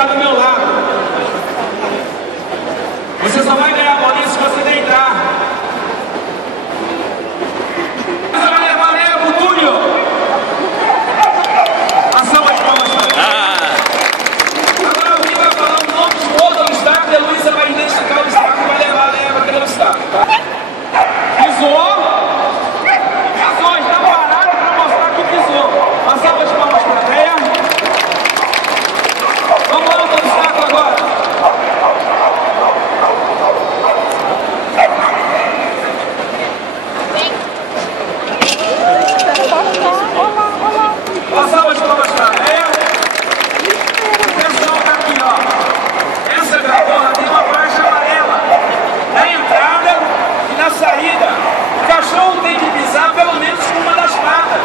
ficar do meu lado. Você só vai ganhar a bolinha se você deitar. Você vai levar leva o Túlio. A salva de palmas para ele. Agora alguém vai falar o nome de outro obstáculo e a Luísa vai identificar o obstáculo e vai levar a leva aquele obstáculo, tá? Pisou. Pisou, está parado para mostrar que pisou. A salva de palmas para a plateia. Vamos lá, outro obstáculo agora. Uma salva de palmas para a plateia. O pessoal está aqui, ó. Essa gravona tem uma faixa amarela na entrada e na saída. O cachorro tem que pisar pelo menos com uma das patas.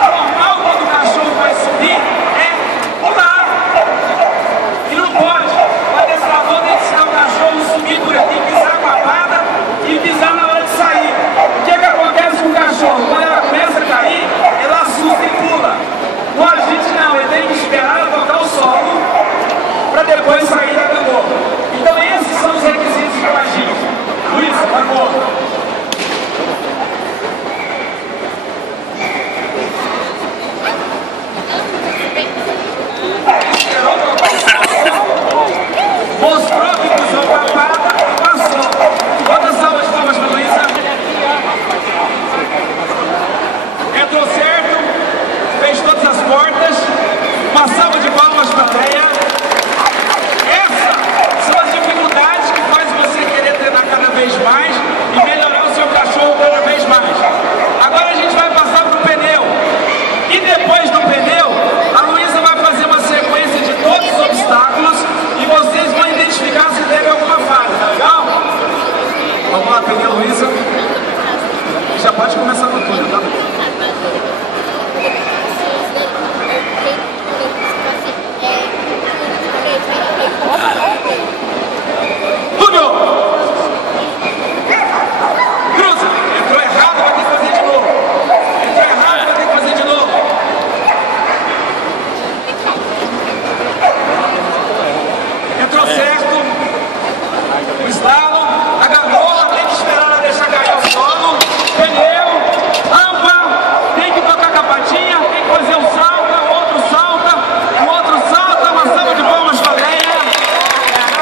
Normal quando o cachorro vai subir é pular. E não pode. O adestrador tem que ensinar o cachorro a subir por aqui, pisar com a pata e pisar na hora de sair. O que acontece com o cachorro? Quando ela começa a cair, ela assusta e pula. No agite não, ele tem que esperar ela tocar o solo para depois sair da gangorra. Então esses são os requisitos para o agite. Luiz, gangorra. Mostrou que cruzou com a pata e passou. Outra salva de palmas para a Luísa. Entrou certo, fez todas as portas. Uma salva de palmas para a plateia. Essas são as dificuldades que faz você querer treinar cada vez mais e melhorar o seu cachorro cada vez mais. Agora a gente vai passar para o pneu. E depois do pneu, a Luísa vai fazer uma sequência de todos os obstáculos e vocês vão identificar se teve alguma falha, tá legal? Vamos lá, pneu, Luísa. Já pode começar no túnel, tá? Túnel! Cruza! Entrou errado, vai ter que fazer de novo. Entrou errado, vai ter que fazer de novo. Entrou certo. O slalom, a gangorra, tem que esperar ela deixar cair ao solo. Pneu, rampa, tem que tocar com a patinha, tem que fazer um salto, o outro salta, uma salva de palmas para a plateia.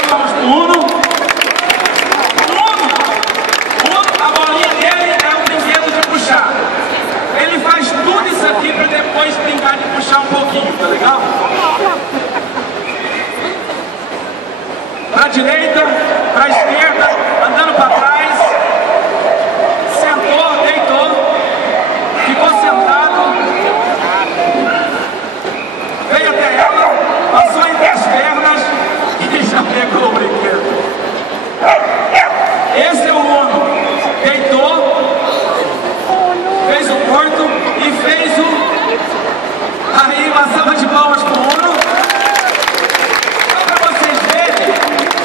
Vamos pro Uno. A bolinha dele é um brinquedo de puxar. Ele faz tudo isso aqui para depois brincar de puxar um pouquinho, tá legal? Para a direita, para a esquerda, andando para trás. Sentou, deitou, ficou sentado. Veio até ela, passou entre as pernas e já pegou o brinquedo. Esse é o Uno. Deitou, fez o porto e fez o... Aí, uma salva de palmas pro Uno. Só para vocês verem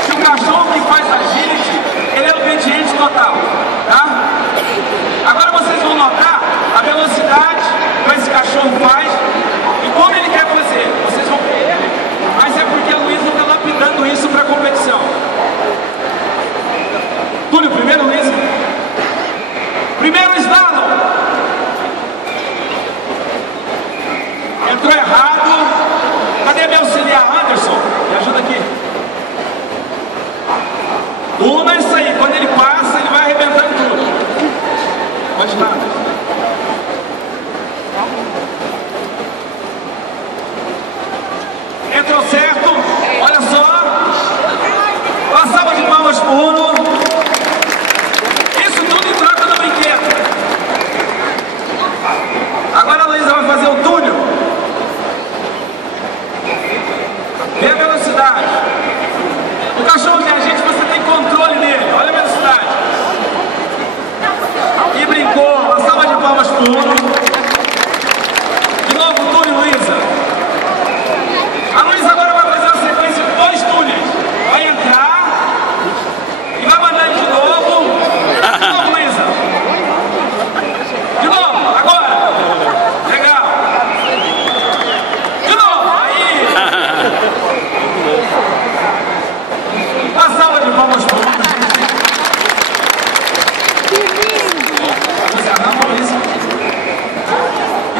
que o cachorro que faz agility, ele é obediente total, tá? Agora vocês vão notar a velocidade que esse cachorro faz e como ele quer fazer. Vocês vão ver ele, mas é porque a Luísa está lapidando isso para a competição. Túlio, primeiro, Luísa. Primeiro slalom. Entrou errado. Cadê meu auxiliar, Anderson? Me ajuda aqui. Uma é isso aí. Quando ele passa, ele vai arrebentando tudo. Pode ir lá. Entrou certo. Olha só. Uma salva de palmas pro Uno. Isso tudo em troca do brinquedo. Agora a Luísa vai fazer o túnel. Vê a velocidade. O cachorro que a gente, você tem controle nele. Olha a velocidade. E brincou.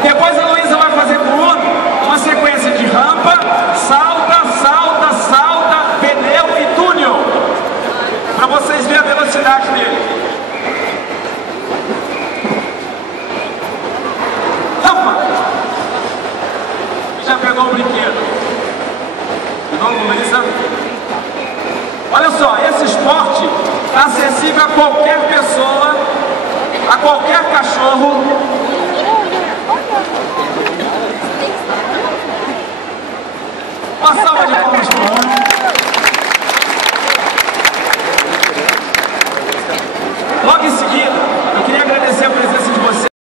Depois a Luísa vai fazer com o Uno uma sequência de rampa, salta, salta, salta, pneu e túnel, para vocês verem a velocidade dele. Rampa! Já pegou o brinquedo? De novo, Luísa? Olha só, esse esporte é acessível a qualquer pessoa, a qualquer cachorro,